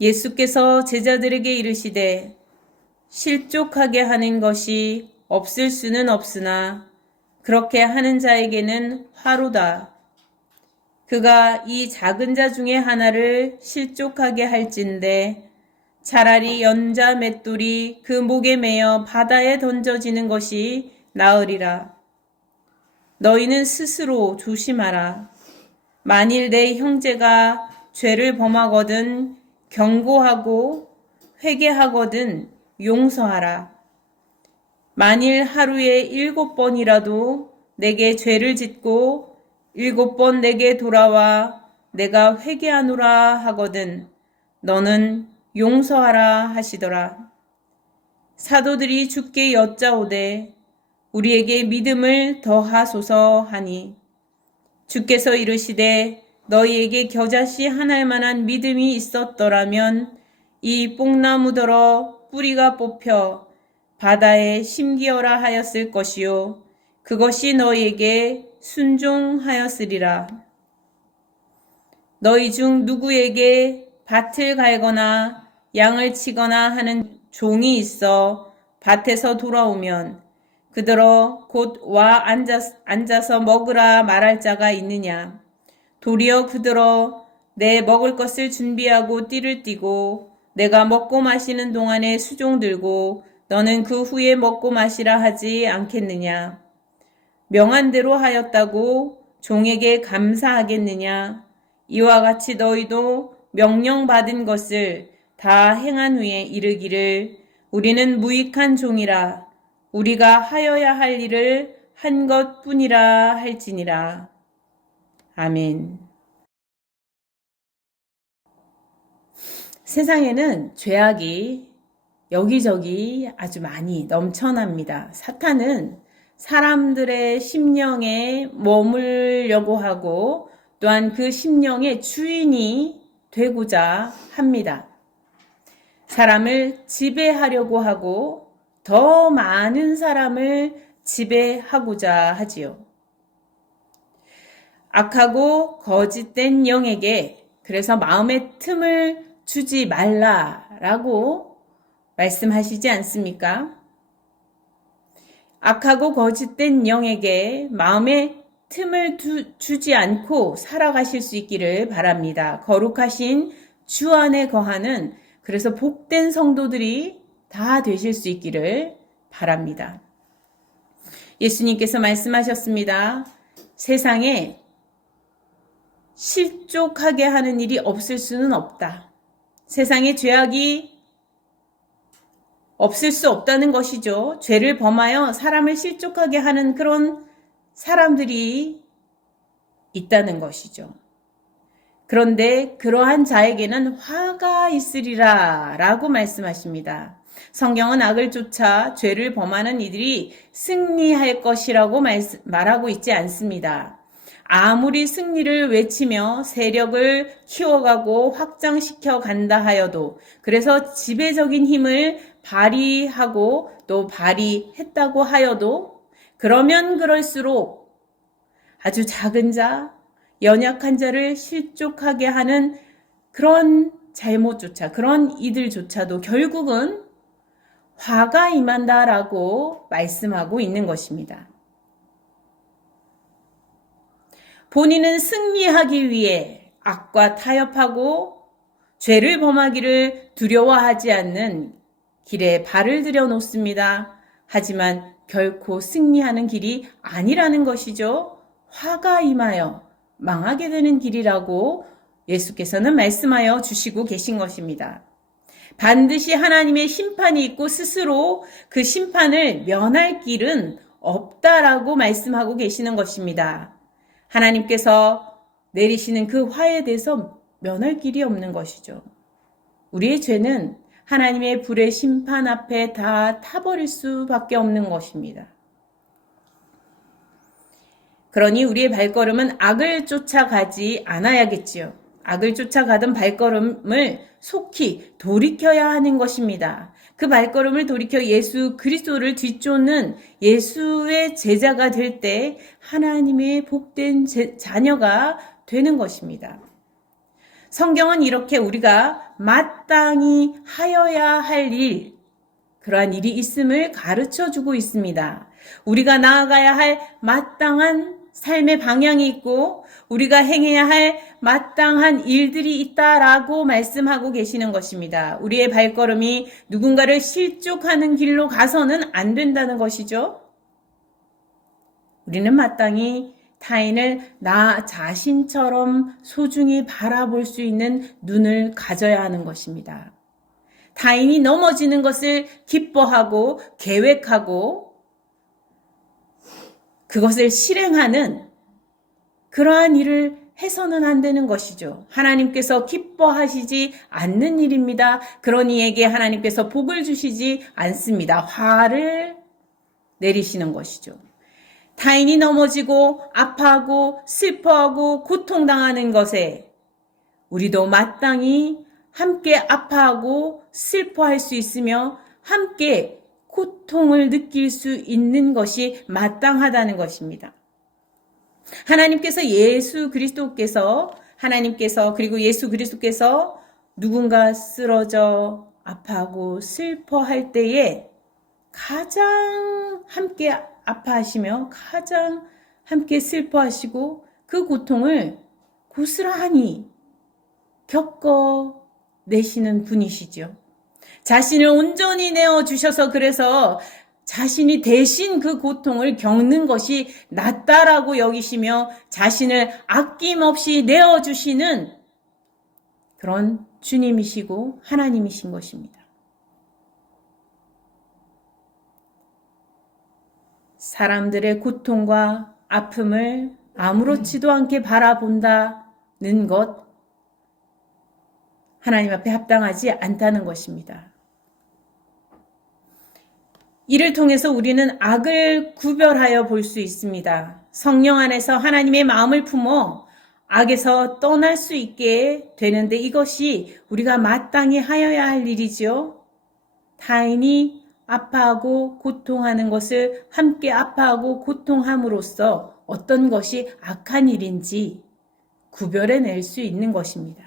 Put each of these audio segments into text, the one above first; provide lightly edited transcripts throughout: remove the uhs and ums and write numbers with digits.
예수께서 제자들에게 이르시되 실족하게 하는 것이 없을 수는 없으나 그렇게 하는 자에게는 화로다. 그가 이 작은 자 중에 하나를 실족하게 할진대 차라리 연자 맷돌이 그 목에 매어 바다에 던져지는 것이 나으리라. 너희는 스스로 조심하라. 만일 내 형제가 죄를 범하거든 경고하고 회개하거든 용서하라. 만일 하루에 7번이라도 내게 죄를 짓고 7번 내게 돌아와 내가 회개하노라 하거든 너는 용서하라 하시더라. 사도들이 주께 여짜오되 우리에게 믿음을 더하소서 하니 주께서 이르시되 너희에게 겨자씨 하나일 만한 믿음이 있었더라면 이 뽕나무더러 뿌리가 뽑혀 바다에 심기어라 하였을 것이요 그것이 너희에게 순종하였으리라. 너희 중 누구에게 밭을 갈거나 양을 치거나 하는 종이 있어 밭에서 돌아오면 그더러 곧 와 앉아서 먹으라 말할 자가 있느냐. 도리어 그더러 내 먹을 것을 준비하고 띠를 띠고 내가 먹고 마시는 동안에 수종 들고 너는 그 후에 먹고 마시라 하지 않겠느냐. 명한 대로 하였다고 종에게 감사하겠느냐. 이와 같이 너희도 명령받은 것을 다 행한 후에 이르기를 우리는 무익한 종이라 우리가 하여야 할 일을 한 것뿐이라 할지니라. 아멘. 세상에는 죄악이 여기저기 아주 많이 넘쳐납니다. 사탄은 사람들의 심령에 머물려고 하고 또한 그 심령의 주인이 되고자 합니다. 사람을 지배하려고 하고 더 많은 사람을 지배하고자 하지요. 악하고 거짓된 영에게 그래서 마음의 틈을 주지 말라라고 말씀하시지 않습니까? 악하고 거짓된 영에게 마음의 틈을 주지 않고 살아가실 수 있기를 바랍니다. 거룩하신 주 안에 거하는 그래서 복된 성도들이 다 되실 수 있기를 바랍니다. 예수님께서 말씀하셨습니다. 세상에 실족하게 하는 일이 없을 수는 없다. 세상에 죄악이 없을 수 없다는 것이죠. 죄를 범하여 사람을 실족하게 하는 그런 사람들이 있다는 것이죠. 그런데 그러한 자에게는 화가 있으리라 라고 말씀하십니다. 성경은 악을 쫓아 죄를 범하는 이들이 승리할 것이라고 말하고 있지 않습니다. 아무리 승리를 외치며 세력을 키워가고 확장시켜 간다 하여도 그래서 지배적인 힘을 발휘하고 또 발휘했다고 하여도 그러면 그럴수록 아주 작은 자, 연약한 자를 실족하게 하는 그런 잘못조차 그런 이들조차도 결국은 화가 임한다라고 말씀하고 있는 것입니다. 본인은 승리하기 위해 악과 타협하고 죄를 범하기를 두려워하지 않는 길에 발을 들여놓습니다. 하지만 결코 승리하는 길이 아니라는 것이죠. 화가 임하여 망하게 되는 길이라고 예수께서는 말씀하여 주시고 계신 것입니다. 반드시 하나님의 심판이 있고 스스로 그 심판을 면할 길은 없다라고 말씀하고 계시는 것입니다. 하나님께서 내리시는 그 화에 대해서 면할 길이 없는 것이죠. 우리의 죄는 하나님의 불의 심판 앞에 다 타버릴 수밖에 없는 것입니다. 그러니 우리의 발걸음은 악을 쫓아가지 않아야겠지요. 악을 쫓아가던 발걸음을 속히 돌이켜야 하는 것입니다. 그 발걸음을 돌이켜 예수 그리스도를 뒤쫓는 예수의 제자가 될 때 하나님의 복된 자녀가 되는 것입니다. 성경은 이렇게 우리가 마땅히 하여야 할 일, 그러한 일이 있음을 가르쳐 주고 있습니다. 우리가 나아가야 할 마땅한 삶의 방향이 있고 우리가 행해야 할 마땅한 일들이 있다라고 말씀하고 계시는 것입니다. 우리의 발걸음이 누군가를 실족하는 길로 가서는 안 된다는 것이죠. 우리는 마땅히 타인을 나 자신처럼 소중히 바라볼 수 있는 눈을 가져야 하는 것입니다. 타인이 넘어지는 것을 기뻐하고 계획하고 그것을 실행하는 그러한 일을 해서는 안 되는 것이죠. 하나님께서 기뻐하시지 않는 일입니다. 그런 이에게 하나님께서 복을 주시지 않습니다. 화를 내리시는 것이죠. 타인이 넘어지고 아파하고 슬퍼하고 고통당하는 것에 우리도 마땅히 함께 아파하고 슬퍼할 수 있으며 함께 고통을 느낄 수 있는 것이 마땅하다는 것입니다. 하나님께서 그리고 예수 그리스도께서 누군가 쓰러져 아파하고 슬퍼할 때에 가장 함께 아파하시며 가장 함께 슬퍼하시고 그 고통을 고스란히 겪어내시는 분이시죠. 자신을 온전히 내어주셔서 그래서 자신이 대신 그 고통을 겪는 것이 낫다라고 여기시며 자신을 아낌없이 내어주시는 그런 주님이시고 하나님이신 것입니다. 사람들의 고통과 아픔을 아무렇지도 않게 바라본다는 것, 하나님 앞에 합당하지 않다는 것입니다. 이를 통해서 우리는 악을 구별하여 볼 수 있습니다. 성령 안에서 하나님의 마음을 품어 악에서 떠날 수 있게 되는데 이것이 우리가 마땅히 하여야 할 일이죠. 타인이 아파하고 고통하는 것을 함께 아파하고 고통함으로써 어떤 것이 악한 일인지 구별해낼 수 있는 것입니다.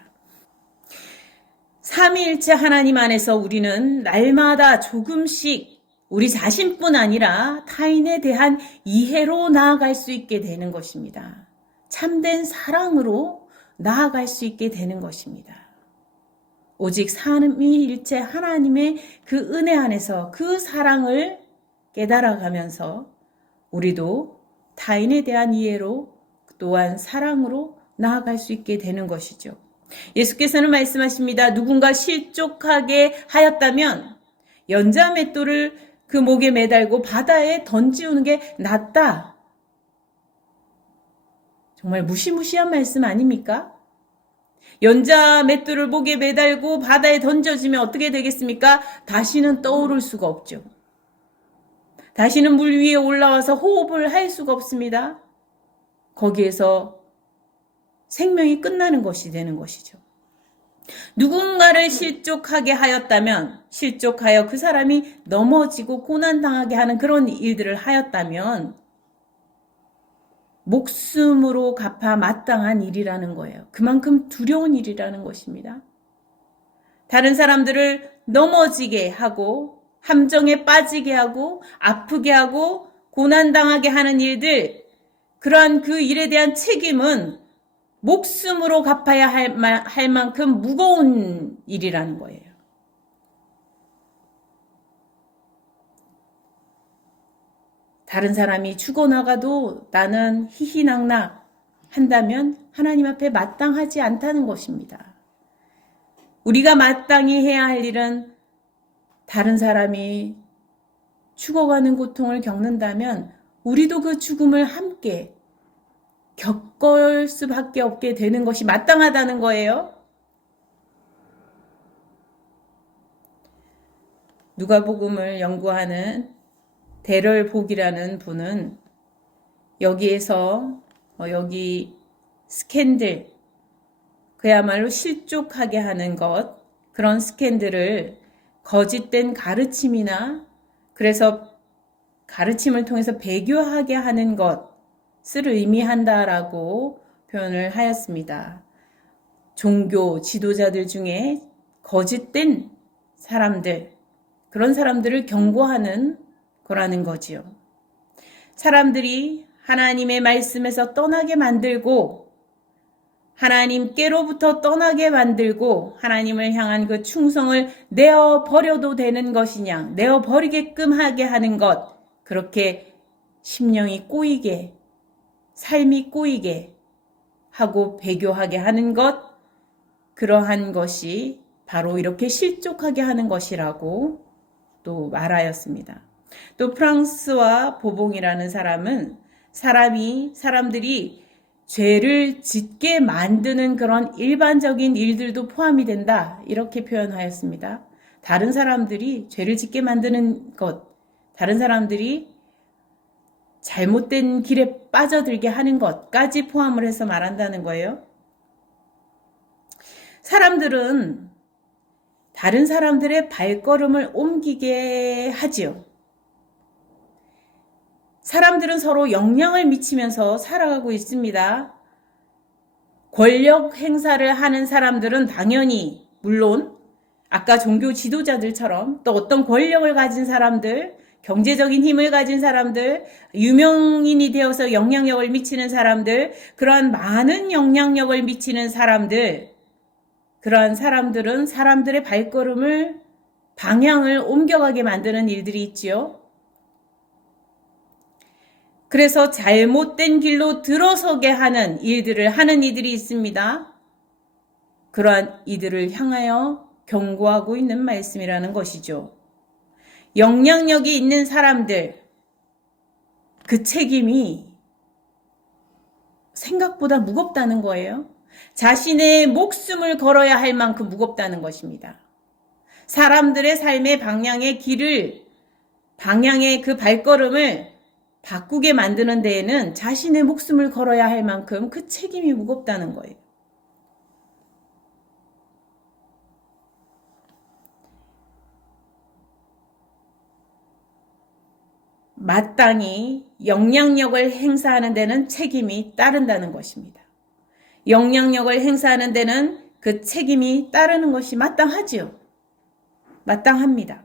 삼위일체 하나님 안에서 우리는 날마다 조금씩 우리 자신뿐 아니라 타인에 대한 이해로 나아갈 수 있게 되는 것입니다. 참된 사랑으로 나아갈 수 있게 되는 것입니다. 오직 삼위일체 하나님의 그 은혜 안에서 그 사랑을 깨달아가면서 우리도 타인에 대한 이해로 또한 사랑으로 나아갈 수 있게 되는 것이죠. 예수께서는 말씀하십니다. 누군가 실족하게 하였다면 연자맷돌을 그 목에 매달고 바다에 던지우는 게 낫다. 정말 무시무시한 말씀 아닙니까? 연자맷돌을 목에 매달고 바다에 던져지면 어떻게 되겠습니까? 다시는 떠오를 수가 없죠. 다시는 물 위에 올라와서 호흡을 할 수가 없습니다. 거기에서 생명이 끝나는 것이 되는 것이죠. 누군가를 실족하게 하였다면, 실족하여 그 사람이 넘어지고 고난당하게 하는 그런 일들을 하였다면 목숨으로 갚아 마땅한 일이라는 거예요. 그만큼 두려운 일이라는 것입니다. 다른 사람들을 넘어지게 하고 함정에 빠지게 하고 아프게 하고 고난당하게 하는 일들, 그러한 그 일에 대한 책임은 목숨으로 갚아야 할 만큼 무거운 일이라는 거예요. 다른 사람이 죽어나가도 나는 희희낙낙 한다면 하나님 앞에 마땅하지 않다는 것입니다. 우리가 마땅히 해야 할 일은 다른 사람이 죽어가는 고통을 겪는다면 우리도 그 죽음을 함께 겪을 수밖에 없게 되는 것이 마땅하다는 거예요. 누가복음을 연구하는 데럴 복이라는 분은 여기에서 여기 스캔들, 그야말로 실족하게 하는 것, 그런 스캔들을 거짓된 가르침이나 그래서 가르침을 통해서 배교하게 하는 것을 의미한다라고 표현을 하였습니다. 종교 지도자들 중에 거짓된 사람들, 그런 사람들을 경고하는 거라는 거지요. 사람들이 하나님의 말씀에서 떠나게 만들고 하나님께로부터 떠나게 만들고 하나님을 향한 그 충성을 내어버려도 되는 것이냐, 내어버리게끔 하게 하는 것, 그렇게 심령이 꼬이게, 삶이 꼬이게 하고 배교하게 하는 것, 그러한 것이 바로 이렇게 실족하게 하는 것이라고 또 말하였습니다. 또 프랑스와 보봉이라는 사람은 사람들이 죄를 짓게 만드는 그런 일반적인 일들도 포함이 된다, 이렇게 표현하였습니다. 다른 사람들이 죄를 짓게 만드는 것, 다른 사람들이 잘못된 길에 빠져들게 하는 것까지 포함을 해서 말한다는 거예요. 사람들은 다른 사람들의 발걸음을 옮기게 하지요. 사람들은 서로 영향을 미치면서 살아가고 있습니다. 권력 행사를 하는 사람들은 당연히, 물론 아까 종교 지도자들처럼 또 어떤 권력을 가진 사람들, 경제적인 힘을 가진 사람들, 유명인이 되어서 영향력을 미치는 사람들, 그러한 많은 영향력을 미치는 사람들, 그러한 사람들은 사람들의 발걸음을, 방향을 옮겨가게 만드는 일들이 있지요. 그래서 잘못된 길로 들어서게 하는 일들을 하는 이들이 있습니다. 그러한 이들을 향하여 경고하고 있는 말씀이라는 것이죠. 영향력이 있는 사람들, 그 책임이 생각보다 무겁다는 거예요. 자신의 목숨을 걸어야 할 만큼 무겁다는 것입니다. 사람들의 삶의 방향의 그 발걸음을 바꾸게 만드는 데에는 자신의 목숨을 걸어야 할 만큼 그 책임이 무겁다는 거예요. 마땅히 영향력을 행사하는 데는 책임이 따른다는 것입니다. 영향력을 행사하는 데는 그 책임이 따르는 것이 마땅하지요. 마땅합니다.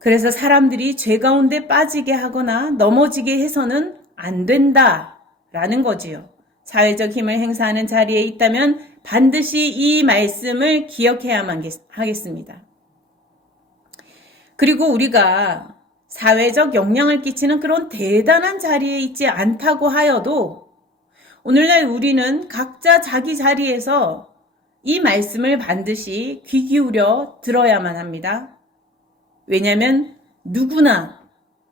그래서 사람들이 죄 가운데 빠지게 하거나 넘어지게 해서는 안 된다라는 거지요. 사회적 힘을 행사하는 자리에 있다면 반드시 이 말씀을 기억해야만 하겠습니다. 그리고 우리가 사회적 영향을 끼치는 그런 대단한 자리에 있지 않다고 하여도 오늘날 우리는 각자 자기 자리에서 이 말씀을 반드시 귀 기울여 들어야만 합니다. 왜냐하면 누구나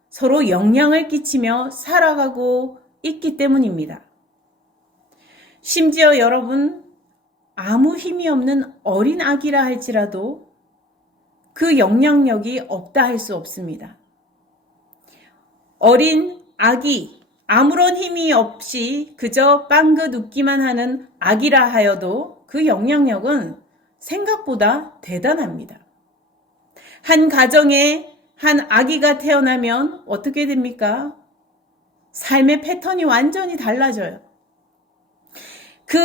서로 영향을 끼치며 살아가고 있기 때문입니다. 심지어 여러분, 아무 힘이 없는 어린 아기라 할지라도 그 영향력이 없다 할 수 없습니다. 어린 아기, 아무런 힘이 없이 그저 빵긋 웃기만 하는 아기라 하여도 그 영향력은 생각보다 대단합니다. 한 가정에 한 아기가 태어나면 어떻게 됩니까? 삶의 패턴이 완전히 달라져요. 그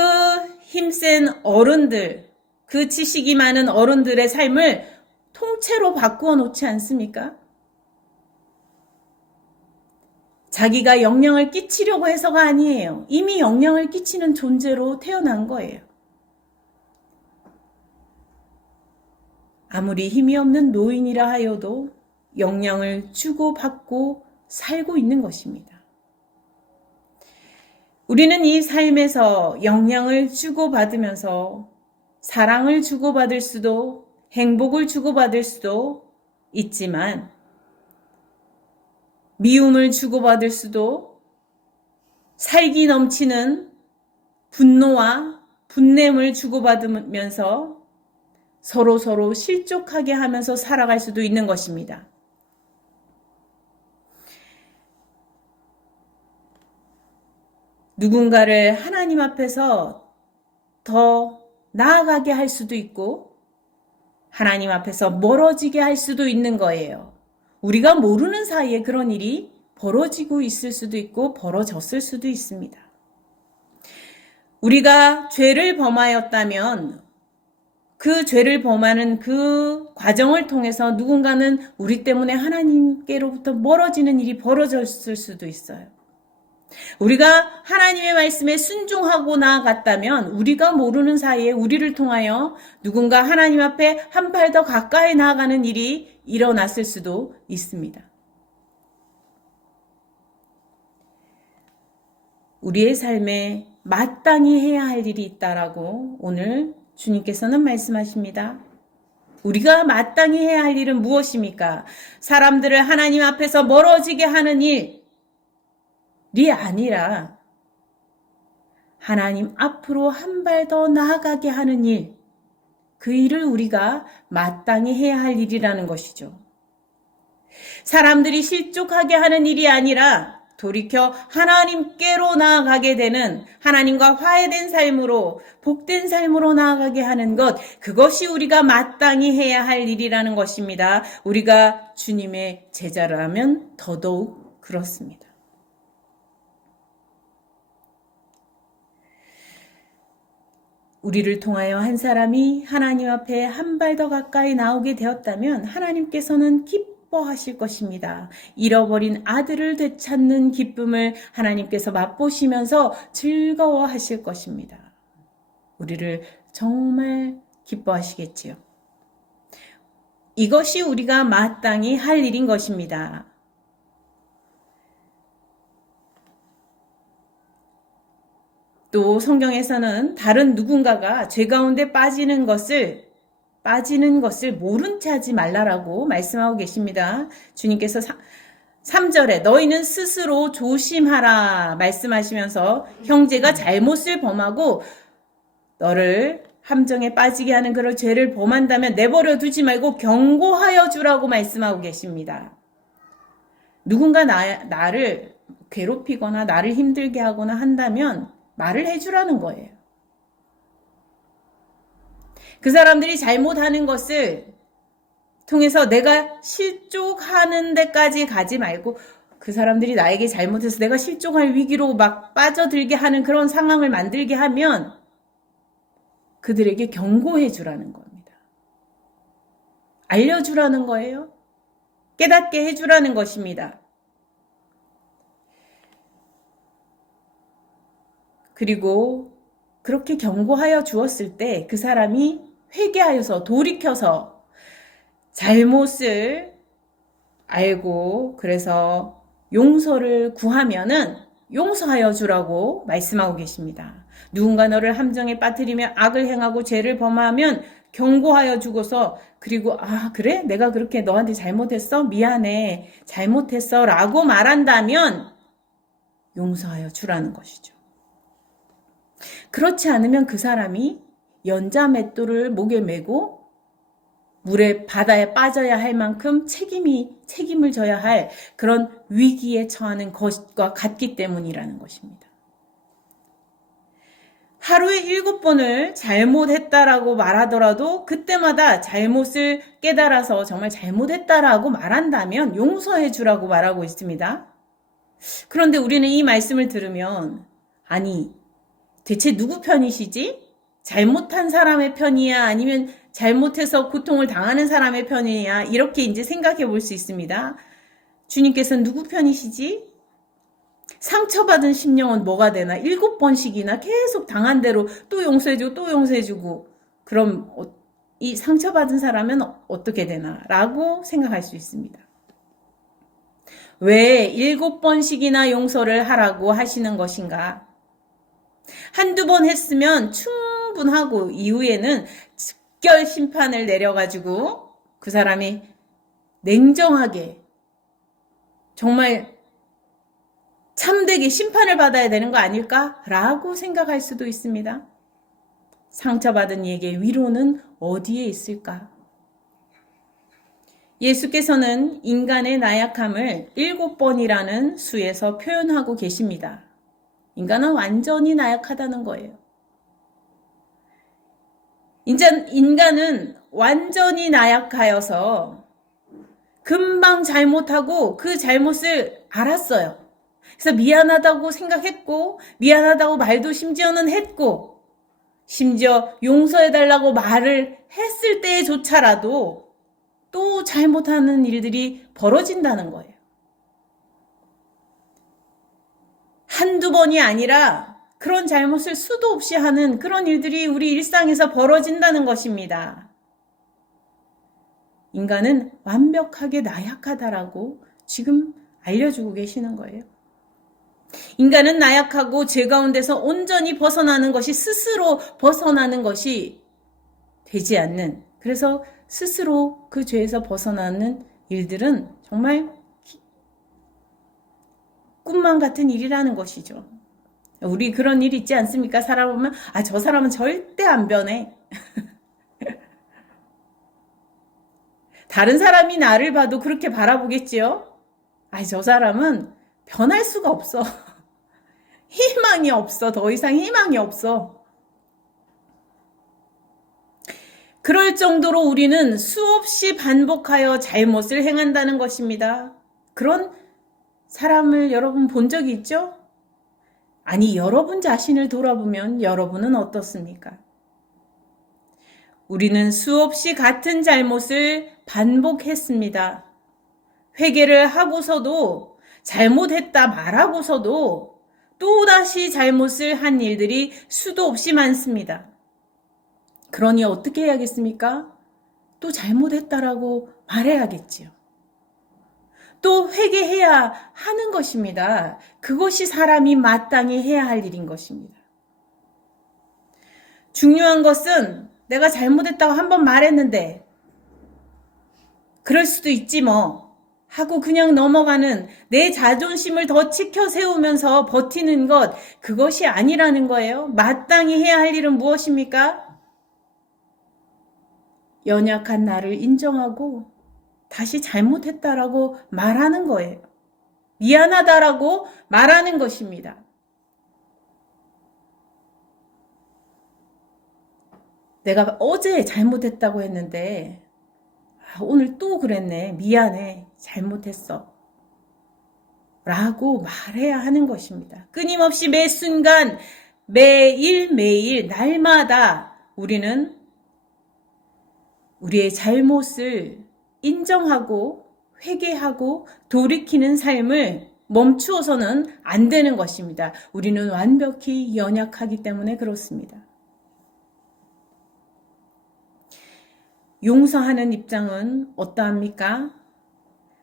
힘센 어른들, 그 지식이 많은 어른들의 삶을 통째로 바꾸어 놓지 않습니까? 자기가 영향을 끼치려고 해서가 아니에요. 이미 영향을 끼치는 존재로 태어난 거예요. 아무리 힘이 없는 노인이라 하여도 영향을 주고받고 살고 있는 것입니다. 우리는 이 삶에서 영향을 주고받으면서 사랑을 주고받을 수도 행복을 주고받을 수도 있지만 미움을 주고받을 수도 살기 넘치는 분노와 분냄을 주고받으면서 서로 실족하게 하면서 살아갈 수도 있는 것입니다. 누군가를 하나님 앞에서 더 나아가게 할 수도 있고 하나님 앞에서 멀어지게 할 수도 있는 거예요. 우리가 모르는 사이에 그런 일이 벌어지고 있을 수도 있고 벌어졌을 수도 있습니다. 우리가 죄를 범하였다면 그 죄를 범하는 그 과정을 통해서 누군가는 우리 때문에 하나님께로부터 멀어지는 일이 벌어졌을 수도 있어요. 우리가 하나님의 말씀에 순종하고 나아갔다면 우리가 모르는 사이에 우리를 통하여 누군가 하나님 앞에 한 발 더 가까이 나아가는 일이 일어났을 수도 있습니다. 우리의 삶에 마땅히 해야 할 일이 있다라고 오늘 주님께서는 말씀하십니다. 우리가 마땅히 해야 할 일은 무엇입니까? 사람들을 하나님 앞에서 멀어지게 하는 일이 아니라 하나님 앞으로 한 발 더 나아가게 하는 일, 그 일을 우리가 마땅히 해야 할 일이라는 것이죠. 사람들이 실족하게 하는 일이 아니라 돌이켜 하나님께로 나아가게 되는, 하나님과 화해된 삶으로, 복된 삶으로 나아가게 하는 것, 그것이 우리가 마땅히 해야 할 일이라는 것입니다. 우리가 주님의 제자라면 더더욱 그렇습니다. 우리를 통하여 한 사람이 하나님 앞에 한 발 더 가까이 나오게 되었다면 하나님께서는 기뻐하실 것입니다. 잃어버린 아들을 되찾는 기쁨을 하나님께서 맛보시면서 즐거워하실 것입니다. 우리를 정말 기뻐하시겠지요. 이것이 우리가 마땅히 할 일인 것입니다. 또 성경에서는 다른 누군가가 죄 가운데 빠지는 것을 모른 채 하지 말라라고 말씀하고 계십니다. 주님께서 3절에 너희는 스스로 조심하라 말씀하시면서 형제가 잘못을 범하고 너를 함정에 빠지게 하는 그런 죄를 범한다면 내버려 두지 말고 경고하여 주라고 말씀하고 계십니다. 누군가 나를 괴롭히거나 나를 힘들게 하거나 한다면 말을 해주라는 거예요. 그 사람들이 잘못하는 것을 통해서 내가 실족하는 데까지 가지 말고 그 사람들이 나에게 잘못해서 내가 실족할 위기로 막 빠져들게 하는 그런 상황을 만들게 하면 그들에게 경고해 주라는 겁니다. 알려주라는 거예요. 깨닫게 해주라는 것입니다. 그리고 그렇게 경고하여 주었을 때 그 사람이 회개하여서 돌이켜서 잘못을 알고 그래서 용서를 구하면은 용서하여 주라고 말씀하고 계십니다. 누군가 너를 함정에 빠뜨리며 악을 행하고 죄를 범하면 경고하여 주고서 그리고 그래? 내가 그렇게 너한테 잘못했어? 미안해. 잘못했어. 라고 말한다면 용서하여 주라는 것이죠. 그렇지 않으면 그 사람이 연자맷돌을 목에 메고 바다에 빠져야 할 만큼 책임을 져야 할 그런 위기에 처하는 것과 같기 때문이라는 것입니다. 하루에 7번을 잘못했다라고 말하더라도 그때마다 잘못을 깨달아서 정말 잘못했다라고 말한다면 용서해 주라고 말하고 있습니다. 그런데 우리는 이 말씀을 들으면 대체 누구 편이시지? 잘못한 사람의 편이야? 아니면 잘못해서 고통을 당하는 사람의 편이야? 이렇게 이제 생각해 볼 수 있습니다. 주님께서는 누구 편이시지? 상처받은 심령은 뭐가 되나? 7번씩이나 계속 당한 대로 또 용서해주고 또 용서해주고 그럼 이 상처받은 사람은 어떻게 되나? 라고 생각할 수 있습니다. 왜 7번씩이나 용서를 하라고 하시는 것인가? 한두 번 했으면 충분하고 이후에는 즉결 심판을 내려가지고 그 사람이 냉정하게 정말 참되게 심판을 받아야 되는 거 아닐까라고 생각할 수도 있습니다. 상처받은 이에게 위로는 어디에 있을까? 예수께서는 인간의 나약함을 7번이라는 수에서 표현하고 계십니다. 인간은 완전히 나약하다는 거예요. 인간은 완전히 나약하여서 금방 잘못하고 그 잘못을 알았어요. 그래서 미안하다고 생각했고, 미안하다고 말도 심지어는 했고, 심지어 용서해달라고 말을 했을 때조차라도 또 잘못하는 일들이 벌어진다는 거예요. 한두 번이 아니라 그런 잘못을 수도 없이 하는 그런 일들이 우리 일상에서 벌어진다는 것입니다. 인간은 완벽하게 나약하다라고 지금 알려주고 계시는 거예요. 인간은 나약하고 죄 가운데서 온전히 벗어나는 것이 스스로 벗어나는 것이 되지 않는, 그래서 스스로 그 죄에서 벗어나는 일들은 정말 꿈만 같은 일이라는 것이죠. 우리 그런 일 있지 않습니까? 사람 보면 저 사람은 절대 안 변해. 다른 사람이 나를 봐도 그렇게 바라보겠지요? 저 사람은 변할 수가 없어. 희망이 없어. 더 이상 희망이 없어. 그럴 정도로 우리는 수없이 반복하여 잘못을 행한다는 것입니다. 그런 사람을 여러분 본 적이 있죠? 아니, 여러분 자신을 돌아보면 여러분은 어떻습니까? 우리는 수없이 같은 잘못을 반복했습니다. 회개를 하고서도, 잘못했다 말하고서도 또다시 잘못을 한 일들이 수도 없이 많습니다. 그러니 어떻게 해야겠습니까? 또 잘못했다라고 말해야겠지요. 또 회개해야 하는 것입니다. 그것이 사람이 마땅히 해야 할 일인 것입니다. 중요한 것은 내가 잘못했다고 한번 말했는데 그럴 수도 있지 뭐 하고 그냥 넘어가는, 내 자존심을 더 지켜 세우면서 버티는 것, 그것이 아니라는 거예요. 마땅히 해야 할 일은 무엇입니까? 연약한 나를 인정하고 다시 잘못했다라고 말하는 거예요. 미안하다라고 말하는 것입니다. 내가 어제 잘못했다고 했는데 오늘 또 그랬네. 미안해. 잘못했어. 라고 말해야 하는 것입니다. 끊임없이 매 순간, 매일, 날마다 우리는 우리의 잘못을 인정하고 회개하고 돌이키는 삶을 멈추어서는 안 되는 것입니다. 우리는 완벽히 연약하기 때문에 그렇습니다. 용서하는 입장은 어떠합니까?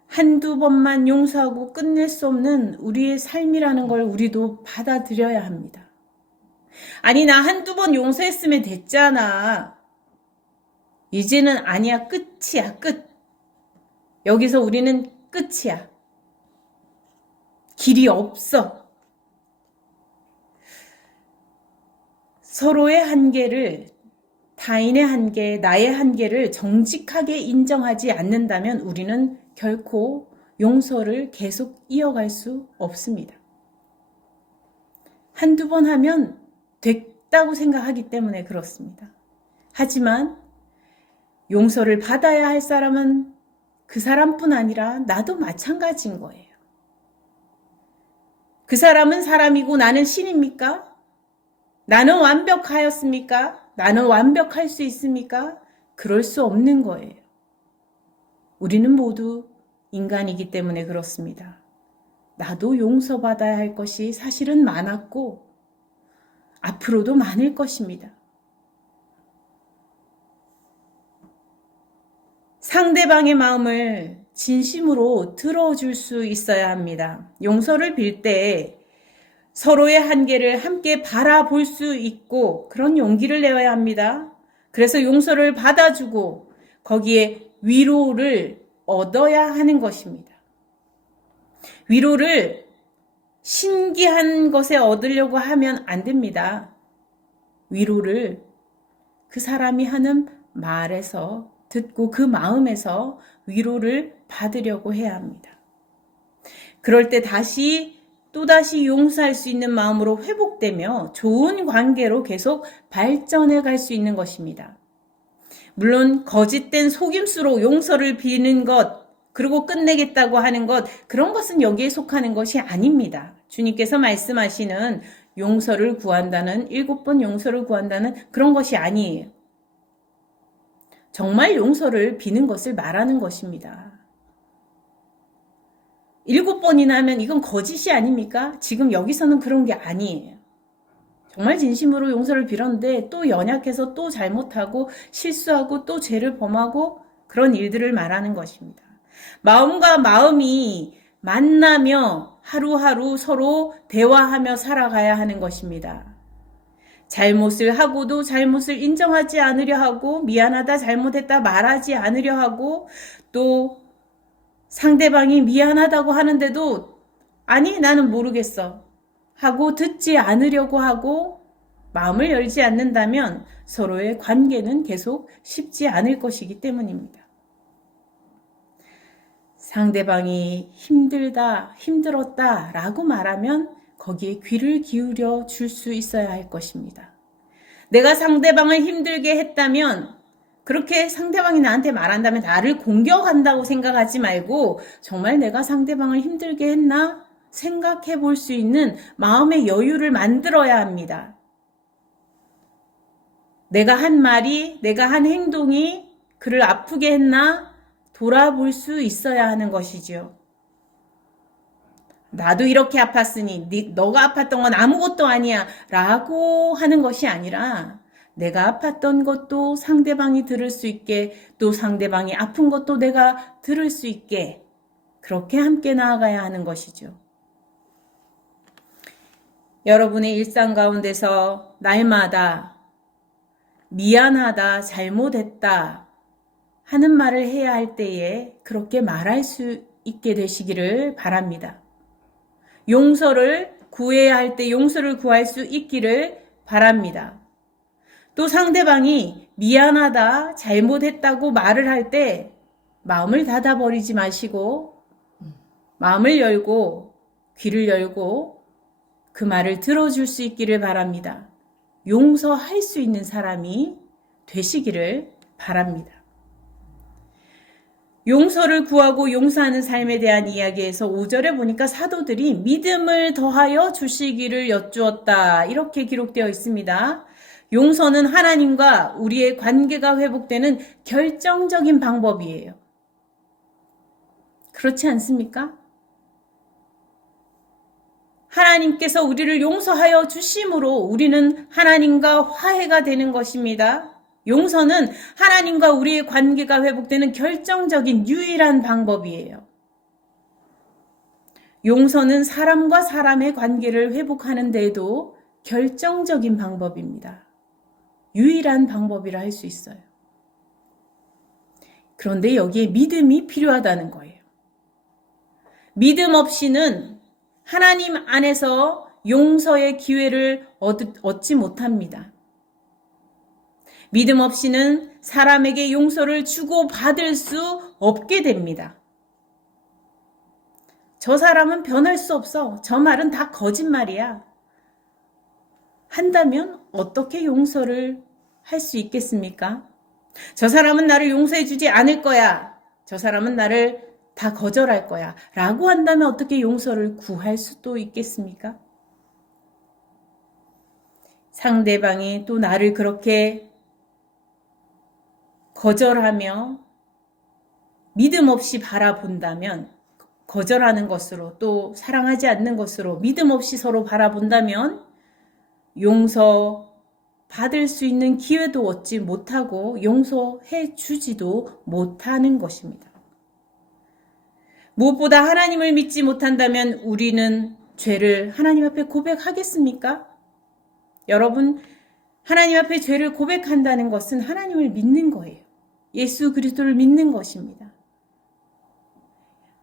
한두 번만 용서하고 끝낼 수 없는 우리의 삶이라는 걸 우리도 받아들여야 합니다. 아니, 나 한두 번 용서했으면 됐잖아. 이제는 아니야. 끝이야. 끝. 여기서 우리는 끝이야. 길이 없어. 서로의 한계를, 타인의 한계, 나의 한계를 정직하게 인정하지 않는다면 우리는 결코 용서를 계속 이어갈 수 없습니다. 한두 번 하면 됐다고 생각하기 때문에 그렇습니다. 하지만 용서를 받아야 할 사람은 그 사람뿐 아니라 나도 마찬가지인 거예요. 그 사람은 사람이고 나는 신입니까? 나는 완벽하였습니까? 나는 완벽할 수 있습니까? 그럴 수 없는 거예요. 우리는 모두 인간이기 때문에 그렇습니다. 나도 용서받아야 할 것이 사실은 많았고 앞으로도 많을 것입니다. 상대방의 마음을 진심으로 들어줄 수 있어야 합니다. 용서를 빌 때 서로의 한계를 함께 바라볼 수 있고 그런 용기를 내어야 합니다. 그래서 용서를 받아주고 거기에 위로를 얻어야 하는 것입니다. 위로를 신기한 것에 얻으려고 하면 안 됩니다. 위로를 그 사람이 하는 말에서 듣고 그 마음에서 위로를 받으려고 해야 합니다. 그럴 때 또다시 용서할 수 있는 마음으로 회복되며 좋은 관계로 계속 발전해 갈 수 있는 것입니다. 물론 거짓된 속임수로 용서를 비는 것, 그리고 끝내겠다고 하는 것, 그런 것은 여기에 속하는 것이 아닙니다. 주님께서 말씀하시는 용서를 구한다는, 7번 용서를 구한다는 그런 것이 아니에요. 정말 용서를 비는 것을 말하는 것입니다. 7번이나 하면 이건 거짓이 아닙니까? 지금 여기서는 그런 게 아니에요. 정말 진심으로 용서를 빌었는데 또 연약해서 또 잘못하고 실수하고 또 죄를 범하고 그런 일들을 말하는 것입니다. 마음과 마음이 만나며 하루하루 서로 대화하며 살아가야 하는 것입니다. 잘못을 하고도 잘못을 인정하지 않으려 하고 미안하다 잘못했다 말하지 않으려 하고 또 상대방이 미안하다고 하는데도 아니 나는 모르겠어 하고 듣지 않으려고 하고 마음을 열지 않는다면 서로의 관계는 계속 쉽지 않을 것이기 때문입니다. 상대방이 힘들다, 힘들었다 라고 말하면 거기에 귀를 기울여 줄 수 있어야 할 것입니다. 내가 상대방을 힘들게 했다면 그렇게 상대방이 나한테 말한다면 나를 공격한다고 생각하지 말고 정말 내가 상대방을 힘들게 했나 생각해 볼 수 있는 마음의 여유를 만들어야 합니다. 내가 한 말이, 내가 한 행동이 그를 아프게 했나 돌아볼 수 있어야 하는 것이죠. 나도 이렇게 아팠으니 너가 아팠던 건 아무것도 아니야 라고 하는 것이 아니라 내가 아팠던 것도 상대방이 들을 수 있게 또 상대방이 아픈 것도 내가 들을 수 있게 그렇게 함께 나아가야 하는 것이죠. 여러분의 일상 가운데서 날마다 미안하다, 잘못했다 하는 말을 해야 할 때에 그렇게 말할 수 있게 되시기를 바랍니다. 용서를 구해야 할 때 용서를 구할 수 있기를 바랍니다. 또 상대방이 미안하다, 잘못했다고 말을 할 때 마음을 닫아버리지 마시고 마음을 열고 귀를 열고 그 말을 들어줄 수 있기를 바랍니다. 용서할 수 있는 사람이 되시기를 바랍니다. 용서를 구하고 용서하는 삶에 대한 이야기에서 5절에 보니까 사도들이 믿음을 더하여 주시기를 여쭈었다. 이렇게 기록되어 있습니다. 용서는 하나님과 우리의 관계가 회복되는 결정적인 방법이에요. 그렇지 않습니까? 하나님께서 우리를 용서하여 주심으로 우리는 하나님과 화해가 되는 것입니다. 용서는 하나님과 우리의 관계가 회복되는 결정적인 유일한 방법이에요. 용서는 사람과 사람의 관계를 회복하는 데에도 결정적인 방법입니다. 유일한 방법이라 할 수 있어요. 그런데 여기에 믿음이 필요하다는 거예요. 믿음 없이는 하나님 안에서 용서의 기회를 얻지 못합니다. 믿음 없이는 사람에게 용서를 주고 받을 수 없게 됩니다. 저 사람은 변할 수 없어. 저 말은 다 거짓말이야. 한다면 어떻게 용서를 할 수 있겠습니까? 저 사람은 나를 용서해 주지 않을 거야. 저 사람은 나를 다 거절할 거야. 라고 한다면 어떻게 용서를 구할 수도 있겠습니까? 상대방이 또 나를 그렇게 거절하며 믿음 없이 바라본다면 거절하는 것으로 또 사랑하지 않는 것으로 믿음 없이 서로 바라본다면 용서 받을 수 있는 기회도 얻지 못하고 용서해 주지도 못하는 것입니다. 무엇보다 하나님을 믿지 못한다면 우리는 죄를 하나님 앞에 고백하겠습니까? 여러분, 하나님 앞에 죄를 고백한다는 것은 하나님을 믿는 거예요. 예수 그리스도를 믿는 것입니다.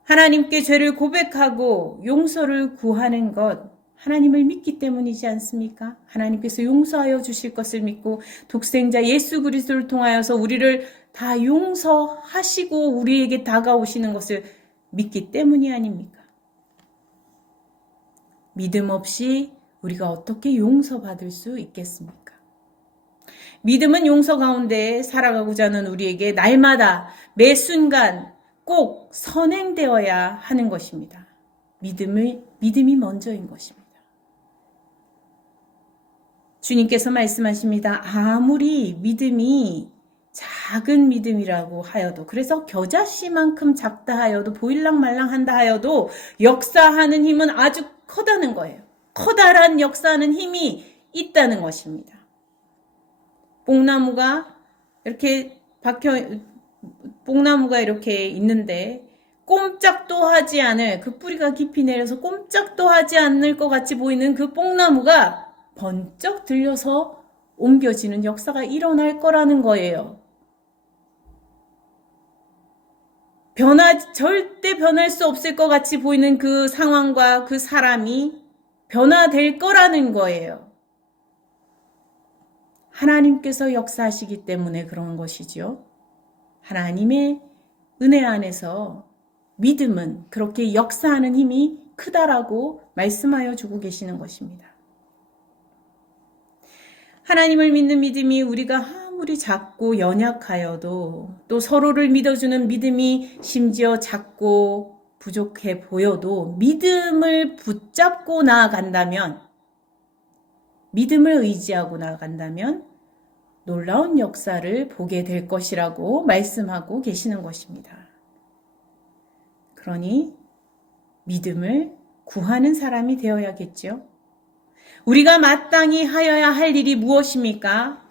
하나님께 죄를 고백하고 용서를 구하는 것, 하나님을 믿기 때문이지 않습니까? 하나님께서 용서하여 주실 것을 믿고 독생자 예수 그리스도를 통하여서 우리를 다 용서하시고 우리에게 다가오시는 것을 믿기 때문이 아닙니까? 믿음 없이 우리가 어떻게 용서받을 수 있겠습니까? 믿음은 용서 가운데 살아가고자 하는 우리에게 날마다 매 순간 꼭 선행되어야 하는 것입니다. 믿음이 먼저인 것입니다. 주님께서 말씀하십니다. 아무리 믿음이 작은 믿음이라고 하여도, 그래서 겨자씨만큼 작다 하여도, 보일랑말랑한다 하여도 역사하는 힘은 아주 커다는 거예요. 커다란 역사하는 힘이 있다는 것입니다. 뽕나무가 이렇게 있는데 꼼짝도 하지 않을, 그 뿌리가 깊이 내려서 꼼짝도 하지 않을 것 같이 보이는 그 뽕나무가 번쩍 들려서 옮겨지는 역사가 일어날 거라는 거예요. 절대 변할 수 없을 것 같이 보이는 그 상황과 그 사람이 변화될 거라는 거예요. 하나님께서 역사하시기 때문에 그런 것이죠. 하나님의 은혜 안에서 믿음은 그렇게 역사하는 힘이 크다라고 말씀하여 주고 계시는 것입니다. 하나님을 믿는 믿음이 우리가 아무리 작고 연약하여도, 또 서로를 믿어주는 믿음이 심지어 작고 부족해 보여도 믿음을 붙잡고 나아간다면, 믿음을 의지하고 나아간다면 놀라운 역사를 보게 될 것이라고 말씀하고 계시는 것입니다. 그러니 믿음을 구하는 사람이 되어야겠죠. 우리가 마땅히 하여야 할 일이 무엇입니까?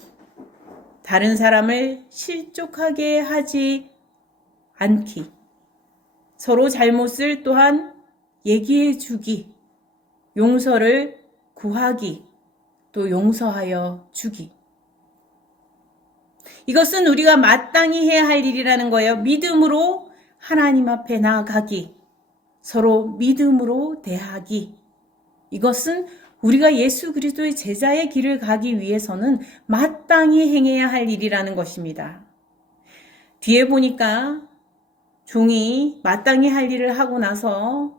다른 사람을 실족하게 하지 않기, 서로 잘못을 또한 얘기해 주기, 용서를 구하기, 또 용서하여 주기. 이것은 우리가 마땅히 해야 할 일이라는 거예요. 믿음으로 하나님 앞에 나아가기, 서로 믿음으로 대하기. 이것은 우리가 예수 그리스도의 제자의 길을 가기 위해서는 마땅히 행해야 할 일이라는 것입니다. 뒤에 보니까 종이 마땅히 할 일을 하고 나서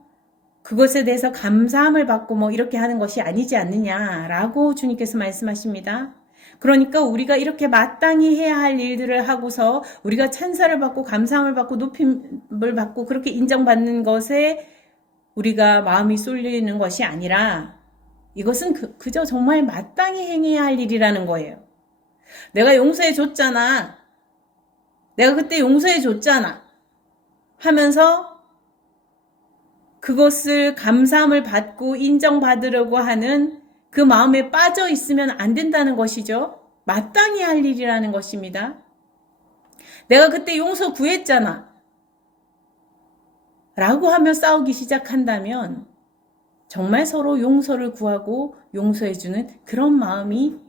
그것에 대해서 감사함을 받고 이렇게 하는 것이 아니지 않느냐라고 주님께서 말씀하십니다. 그러니까 우리가 이렇게 마땅히 해야 할 일들을 하고서 우리가 찬사를 받고 감사함을 받고 높임을 받고 그렇게 인정받는 것에 우리가 마음이 쏠리는 것이 아니라, 이것은 그저 정말 마땅히 행해야 할 일이라는 거예요. 내가 용서해 줬잖아. 내가 그때 용서해 줬잖아. 하면서 그것을 감사함을 받고 인정받으려고 하는 그 마음에 빠져 있으면 안 된다는 것이죠. 마땅히 할 일이라는 것입니다. 내가 그때 용서 구했잖아. 라고 하며 싸우기 시작한다면 정말 서로 용서를 구하고 용서해주는 그런 마음으로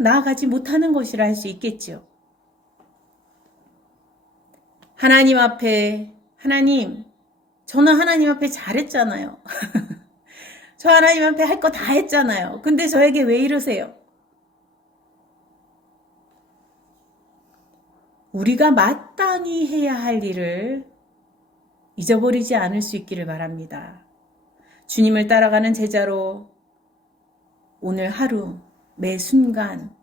나아가지 못하는 것이라 할 수 있겠죠. 하나님 앞에, 저는 하나님 앞에 잘했잖아요. 저 하나님 앞에 할 거 다 했잖아요. 근데 저에게 왜 이러세요? 우리가 마땅히 해야 할 일을 잊어버리지 않을 수 있기를 바랍니다. 주님을 따라가는 제자로 오늘 하루, 매 순간,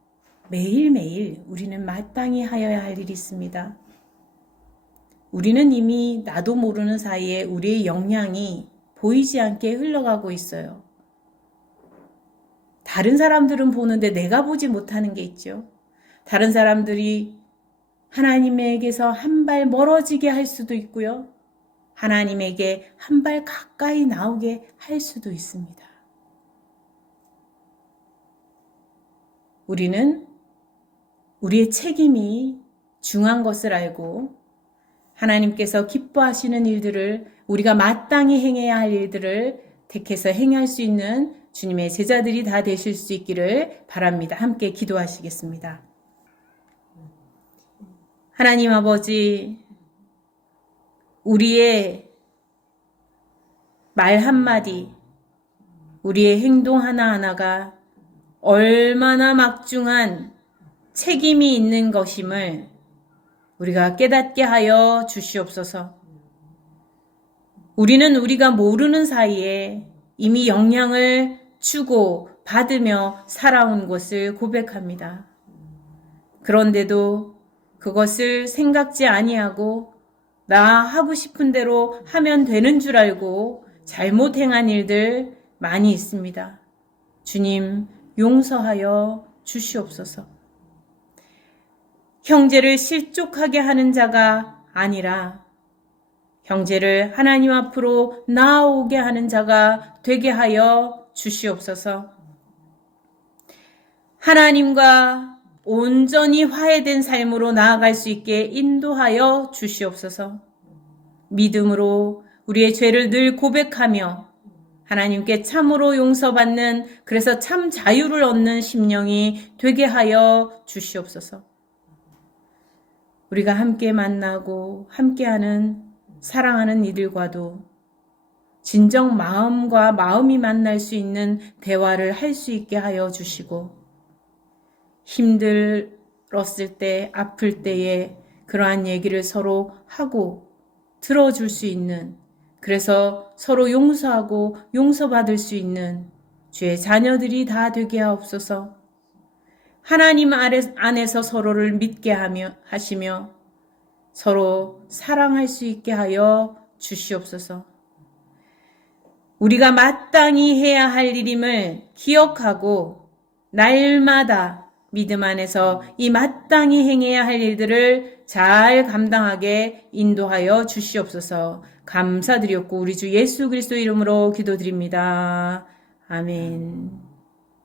매일매일 우리는 마땅히 하여야 할 일이 있습니다. 우리는 이미 나도 모르는 사이에 우리의 역량이 보이지 않게 흘러가고 있어요. 다른 사람들은 보는데 내가 보지 못하는 게 있죠. 다른 사람들이 하나님에게서 한 발 멀어지게 할 수도 있고요. 하나님에게 한 발 가까이 나오게 할 수도 있습니다. 우리는 우리의 책임이 중요한 것을 알고 하나님께서 기뻐하시는 일들을, 우리가 마땅히 행해야 할 일들을 택해서 행할 수 있는 주님의 제자들이 다 되실 수 있기를 바랍니다. 함께 기도하시겠습니다. 하나님 아버지, 우리의 말 한마디, 우리의 행동 하나하나가 얼마나 막중한 책임이 있는 것임을 우리가 깨닫게 하여 주시옵소서. 우리는 우리가 모르는 사이에 이미 영향을 주고 받으며 살아온 것을 고백합니다. 그런데도 그것을 생각지 아니하고 나 하고 싶은 대로 하면 되는 줄 알고 잘못 행한 일들 많이 있습니다. 주님, 용서하여 주시옵소서. 형제를 실족하게 하는 자가 아니라 형제를 하나님 앞으로 나아오게 하는 자가 되게 하여 주시옵소서. 하나님과 온전히 화해된 삶으로 나아갈 수 있게 인도하여 주시옵소서. 믿음으로 우리의 죄를 늘 고백하며 하나님께 참으로 용서받는, 그래서 참 자유를 얻는 심령이 되게 하여 주시옵소서. 우리가 함께 만나고 함께하는 사랑하는 이들과도 진정 마음과 마음이 만날 수 있는 대화를 할 수 있게 하여 주시고, 힘들었을 때, 아플 때에 그러한 얘기를 서로 하고 들어줄 수 있는, 그래서 서로 용서하고 용서받을 수 있는 주의 자녀들이 다 되게 하옵소서. 하나님 안에서 서로를 믿게 하시며 서로 사랑할 수 있게 하여 주시옵소서. 우리가 마땅히 해야 할 일임을 기억하고 날마다 믿음 안에서 이 마땅히 행해야 할 일들을 잘 감당하게 인도하여 주시옵소서. 감사드렸고 우리 주 예수 그리스도 이름으로 기도드립니다. 아멘.